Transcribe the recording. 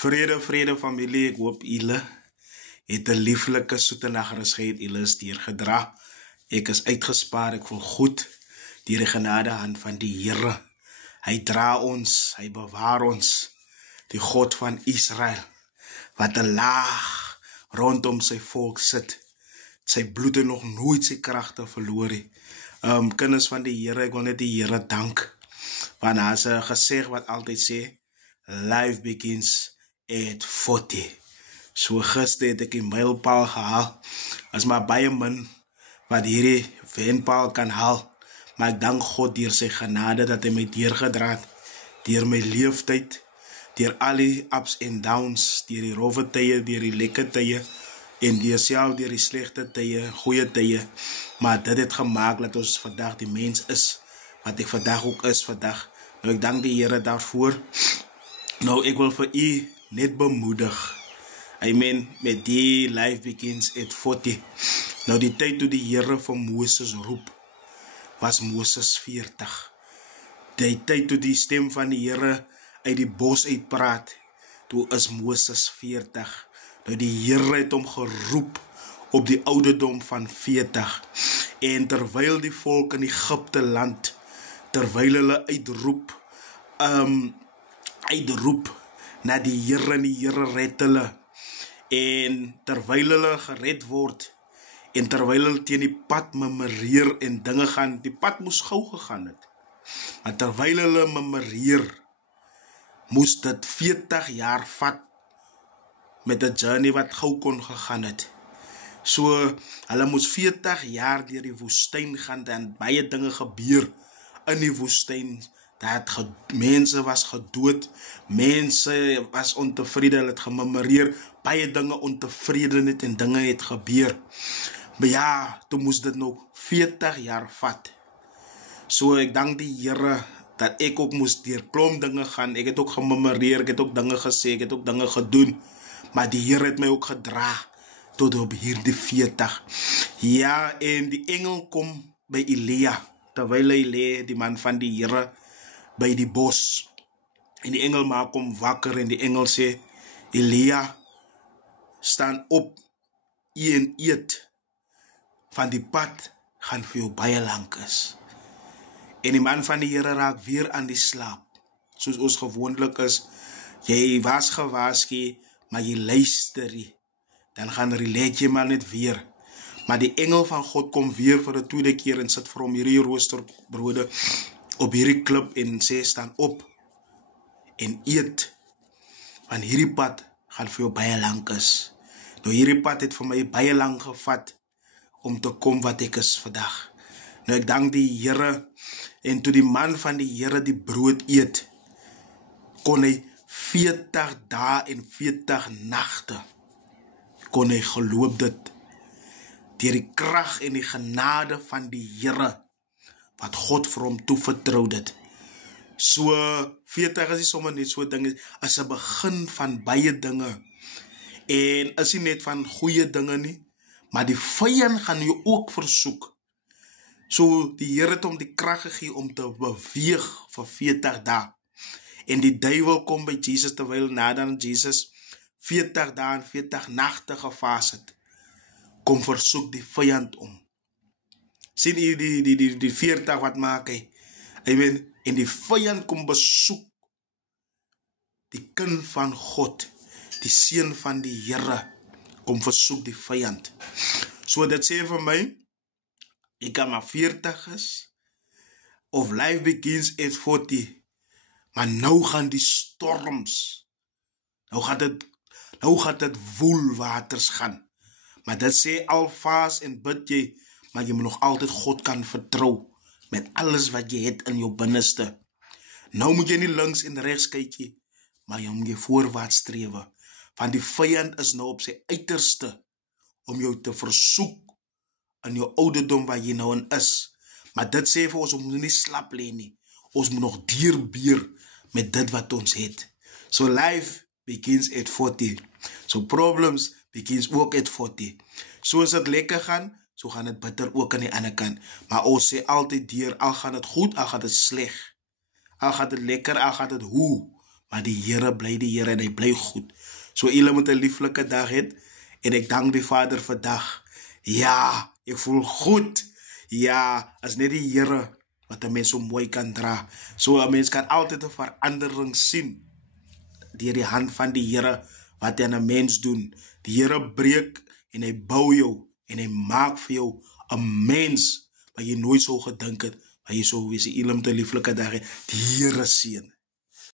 Vrede familie, ek hoop julle het 'n lieflike soete nagrusheid, julle is deurgedra. Ek is uitgespaar, ek voel goed deur die genade hand van die Here. Hy dra ons, hy bewaar ons, die God van Israel, wat 'n laag rondom sy volk sit. Sy bloed het nog nooit sy kragte verloor nie. Kinders van die Here, ek wil net die Here dank, want hy het 'n geseg wat altyd sê, life begins at 40. So gister het ek die mylpaal gehaal. As maar baie min wat hierdie wenpaal kan haal. Maar ek dank God deur sy genade dat hy my deurgedra het, deur my leeftyd, deur al die ups en downs, deur die rowwe tye, deur die lekker tye, en deur die slegte tye, goeie tye. Maar dit het gemaak dat ons vandag die mens is, wat ek vandag ook is vandag. Nou ek dank die Here daarvoor. Nou ek wil vir u net bemoedig. Met die life begins at 40. Nou die tyd toe die Here vir Moses roep, was Moses 40. Die tyd toe die stem van die Here uit die bos uitpraat, toe is Moses 40. Nou die Here het hom geroep op die ouderdom van 40. En terwyl die volk in Egipte land, terwyl hulle uitroep na die Here en die Here red hulle. En terwyl hulle gered word, en terwyl hulle teen die pad memoreer en dinge gaan, die pad moes gou gegaan het. Maar terwyl hulle memoreer, moes dit 40 jaar vat met 'n journey wat gou kon gegaan het. So, hulle moes 40 jaar deur die woestyn gaan, en baie dinge gebeur in die woestyn. Mense was gedood, mense was ontevrede, hulle het gememoreer, baie dinge ontevredenheid en dinge het gebeur. Maar ja, toe moes dit nou 40 jaar vat. So ek dank die Here dat ek ook moes deur klomp dinge gaan. Ek het ook gememoreer, ek het ook dinge gesê, ek het ook dinge gedoen. Maar die Here het my ook gedra tot op hierdie 40. Ja, en die engel kom by Elia, terwyl hy lê, die man van die Here, by die bos. En die engel maak hom wakker en die engel sê, Elia, staan op, eet, van die pad gaan vir jou baie lank is. En die man van die Here raak weer aan die slaap. Soos ons gewoonlik is, jy was gewaarsku, maar jy luister nie. Dan gaan relate jy maar net weer. Maar die engel van God kom weer vir 'n tweede keer en sit vir hom hierdie roosterbrode op hierdie klip en sê, staan op en eet, want hierdie pad gaan vir jou baie lank is. Nou hierdie pad het vir my baie lank gevat om te kom wat ek is vandag. Nou ek dank die Here, en toe die man van die Here die brood eet, kon hy 40 dae en 40 nagte, kon hy geloop dit, deur die krag en die genade van die Here, wat God vir hom toevertrou dit. So 40 is nie sommer net so dinge, is 'n begin van baie dinge. En is nie net van goeie dinge nie, maar die vyand gaan jou ook versoek. So die Here het hom die krag gegee om te beweeg vir 40 dae. En die duiwel kom by Jesus terwyl nadat Jesus 40 dae en 40 nagte gefas het, kom versoek die vyand om. Sien jy die 40 wat maak hy? En die vyand kom besoek die kind van God, die seun van die Here, kom versoek die vyand. So dit sê vir my, ek kan maar 40 is, of life begins at 40, maar nou gaan die storms, nou gaat dit woelwaters gaan. Maar dit sê al vas en bid jy, maar jy moet nog altyd God kan vertrou, met alles wat jy het in jou binneste. Nou moet jy nie links en regs kyk nie, maar jy moet jy voorwaarts strewe, want die vyand is nou op sy uiterste, om jou te versoek, in jou ouderdom waar jy nou in is. Maar dit sê vir ons, ons moet nie slap lê nie, ons moet nog deurbeer, met dit wat ons het. So life begins at 40, so problems begins ook at 40. So as dit lekker gaan, so gaan dit bitter ook aan die ander kant. Maar ons sê altyd deur, al gaan dit goed, al gaan dit sleg. Al gaat het lekker, al gaat het hoe. maar die Here bly die Here en hy bly goed. So julle moet 'n lieflike dag hê en ek dank die Vader vandag. Ja, ek voel goed. Ja, as net die Here wat 'n mens so mooi kan dra. So 'n mens kan altyd 'n verandering sien deur die hand van die Here wat hy aan 'n mens doen. Die Here breek en hy bou jou en hy maak vir jou 'n mens wat jy nooit so gedink het, maar jy sou wees 'n lieflike dag hê. Die Here seën.